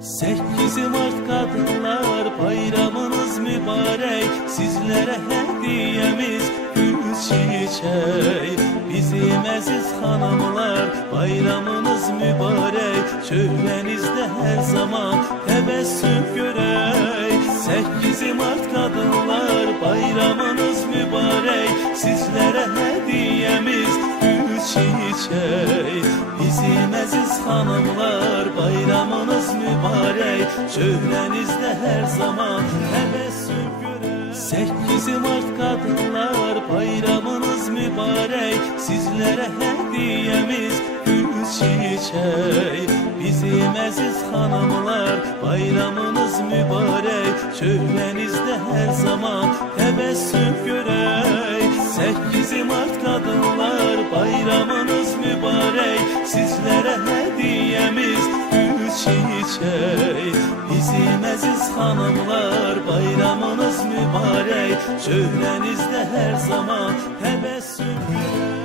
8 Mart Kadınlar Bayramınız mübarek. Sizlere hediyemiz gül çiçek. Bizim aziz hanımlar bayramınız mübarek. Şöhrenizde her zaman tebessüm görek. 8 Mart Kadınlar Bayramınız mübarek. Sizlere hediyemiz gül çiçek. Bizim aziz hanımlar bayramınız mübarek. Şöhrenizde her zaman tebessüm görek. 8 Mart Kadınlar Bayramınız mübarek. Sizlere hediyemiz gül çiçek. Bizim aziz hanımlar bayramınız mübarek. Şöhrenizde her zaman tebessüm görek. 8 Mart Kadınlar Bayramınız mübarek. Sizlere hediyemiz gül çiçek. Bizim aziz hanımlar bayramınız mübarek. Şöhrenizde her zaman tebessüm görek.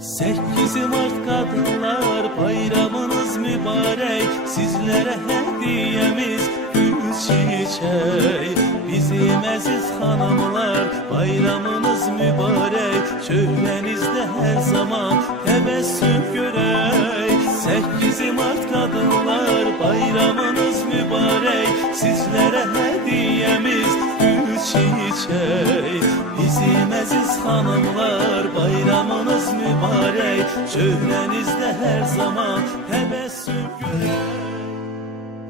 8 Mart Kadınlar Bayramınız mübarek. Sizlere hediyemiz gül çiçek. Bizim aziz hanımlar bayramınız mübarek. Şöhrenizde her zaman tebessüm görek. 8 Mart Kadınlar Bayramınız mübarek. Sizlere hediyemiz gül çiçek. Bizim aziz hanımlar bayramınız mübarek. Şöhrenizde her zaman tebessüm görek.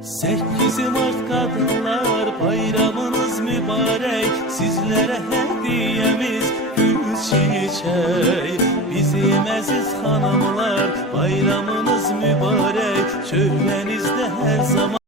8 Mart Kadınlar Bayramınız mübarek. Sizlere hediyemiz gül çiçek. Bizim aziz hanımlar bayramınız mübarek. Şöhrenizde her zaman